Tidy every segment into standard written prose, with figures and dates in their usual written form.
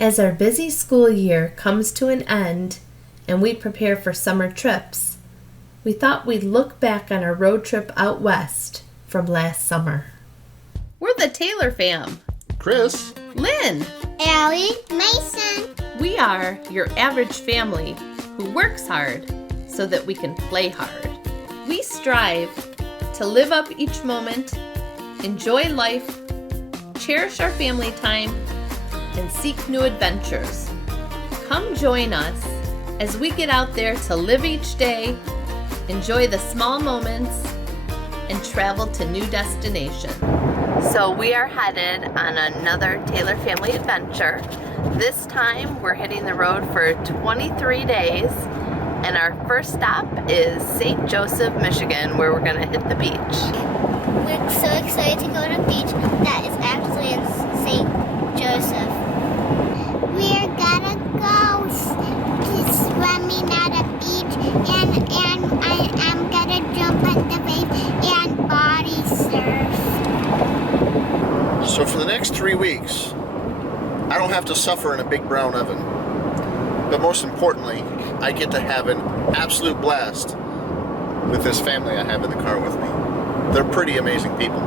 As our busy school year comes to an end and we prepare for summer trips, we thought we'd look back on our road trip out west from last summer. We're the Taylor fam. Chris. Lynn. Allie. Mason. We are your average family who works hard so that we can play hard. We strive to live up each moment, enjoy life, cherish our family time, and seek new adventures. Come join us as we get out there to live each day, enjoy the small moments, and travel to new destinations. So we are headed on another Taylor family adventure. This time we're hitting the road for 23 days, and our first stop is St. Joseph, Michigan, where we're gonna hit the beach. We're so excited to go to the beach that is actually in St. Joseph. We're gonna go to swimming at a beach, and I'm gonna jump at the wave and body surf. So for the next 3 weeks, I don't have to suffer in a big brown oven. But most importantly, I get to have an absolute blast with this family I have in the car with me. They're pretty amazing people.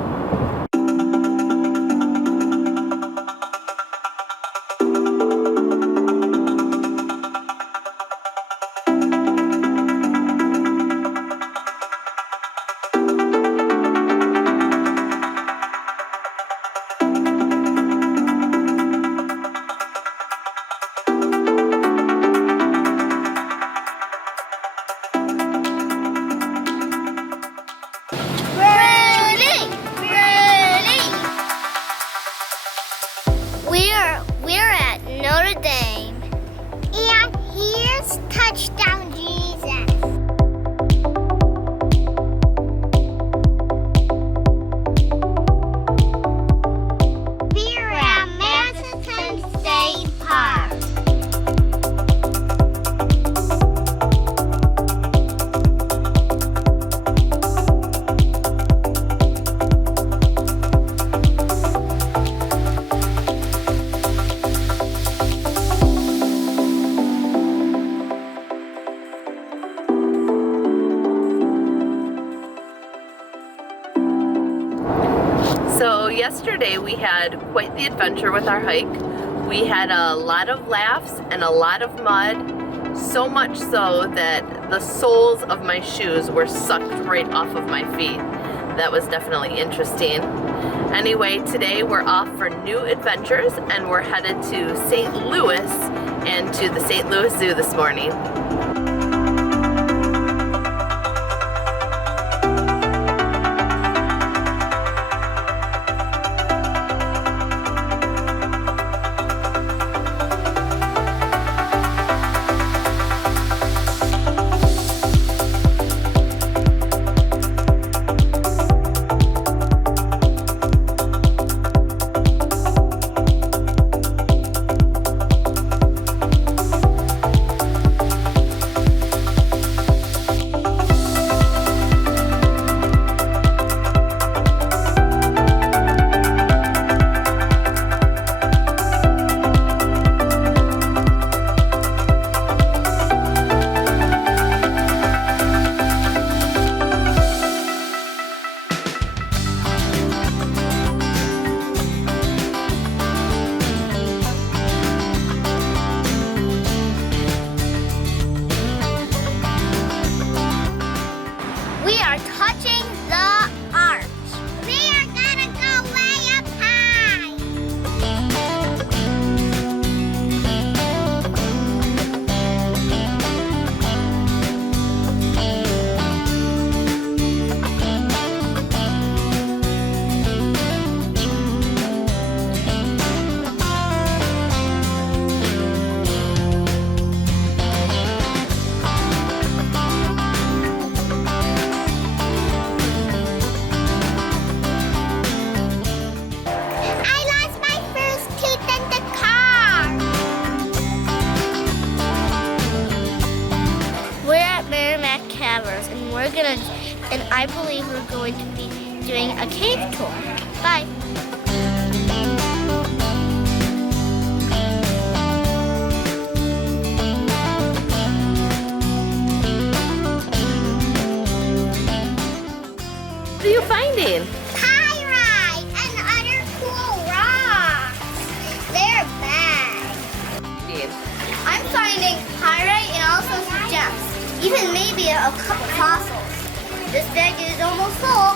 We're at Notre Dame. And here's Touchdown Jesus. We're at Matthiessen State Park. So yesterday we had quite the adventure with our hike. We had a lot of laughs and a lot of mud, so much so that the soles of my shoes were sucked right off of my feet. That was definitely interesting. Anyway, today we're off for new adventures and we're headed to St. Louis and to the St. Louis Zoo this morning. Caverns, and I believe we're going to be doing a cave tour. Bye. finding pyrite and all sorts of gems. Even maybe a couple fossils. This bag is almost full.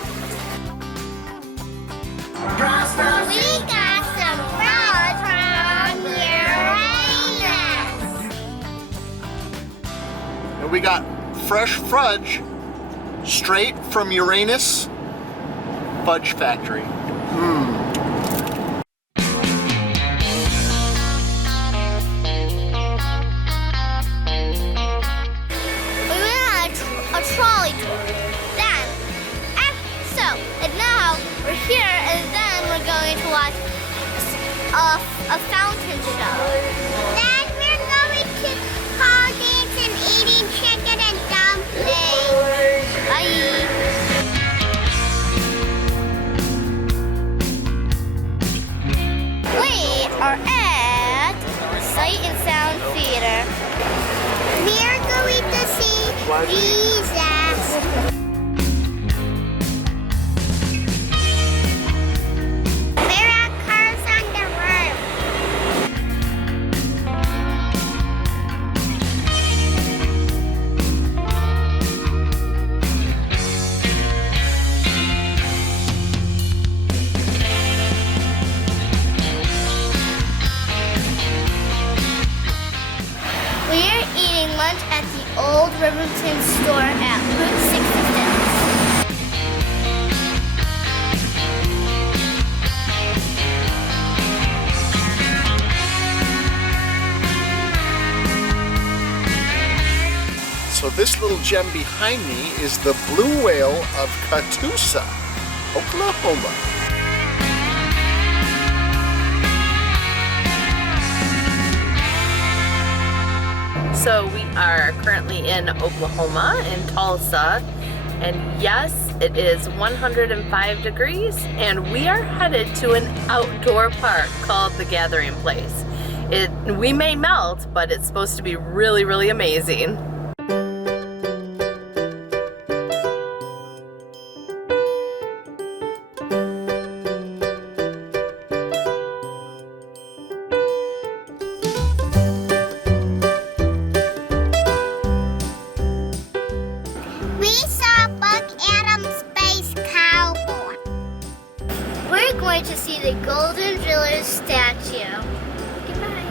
We got some fudge from Uranus. And we got fresh fudge straight from Uranus Fudge Factory. We went on a trolley tour. And now we're here, and then we're going to watch a fountain show. Then we're going to Paul Dance and eating chicken and dumplings. Bye. We are at Sight and Sound Theater. We are going to see Jesus. Lunch at the old Riverton store at Route 66. So this little gem behind me is the blue whale of Catoosa, Oklahoma. So we are currently in Oklahoma, in Tulsa, and yes, it is 105 degrees, and we are headed to an outdoor park called the Gathering Place. We may melt, but it's supposed to be really, really amazing. To see the Golden Village statue. Goodbye.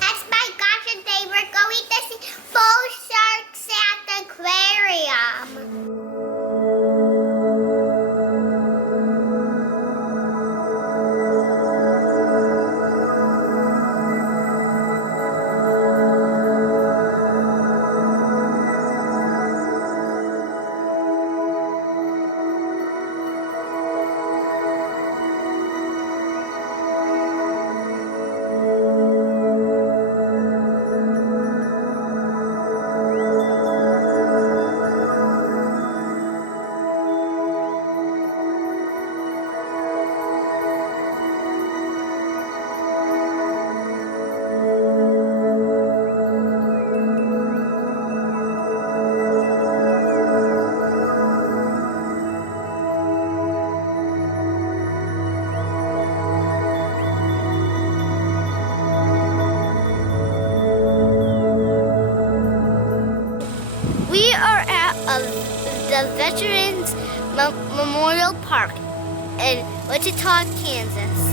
That's my gosh, and they were going to see bull sharks at the aquarium. The Veterans Memorial Park in Wichita, Kansas.